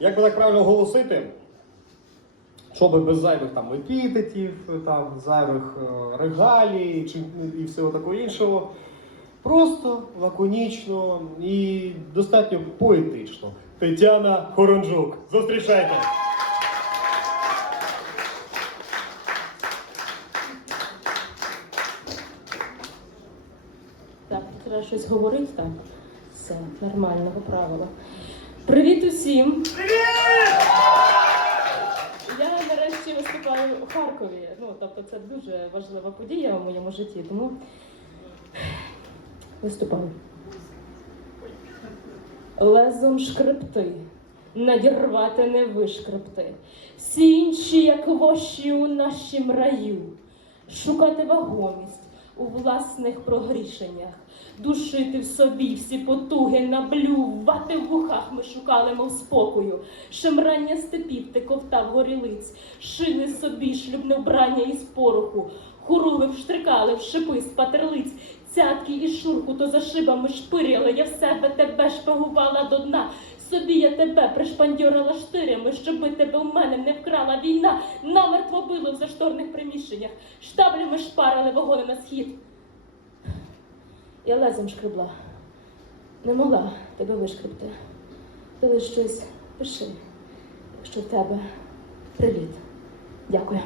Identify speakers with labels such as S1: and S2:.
S1: Як би так правильно оголосити? Щоб без зайвих там епітетів, там, зайвих е, регалій чи, і всього такого іншого. Просто, лаконічно і достатньо поетично. Тетяна Хоронжук. Зустрічайте!
S2: Так, треба щось говорити, так? Все, нормального правила. Привіт усім! Привіт! Я нарешті виступаю у Харкові. Ну, тобто це дуже важлива подія в моєму житті, тому виступаю. Лезом шкребти, надірвати не вишкребти. Всі інші, як вощі у нашім раю, шукати вагомість у власних прогрішеннях, душити в собі всі потуги, наблювати в вухах ми шукали, мов спокою, шемрання степів ти ковтав горілиць, шили собі шлюбне вбрання із пороху, хурули вштрикали в шипи з патерлиць, цятки і шурху то за шибами шпиряли, я в себе тебе шпигувала до дна. Собі я тебе пришпандьорила штирями, щоби тебе в мене не вкрала війна, намертво било в зашторних приміщеннях, штаблями шпарили вагони на схід. Я лезом шкребла, не могла тебе вишкребти. Ти лиш щось пиши, якщо в тебе приліт. Дякую.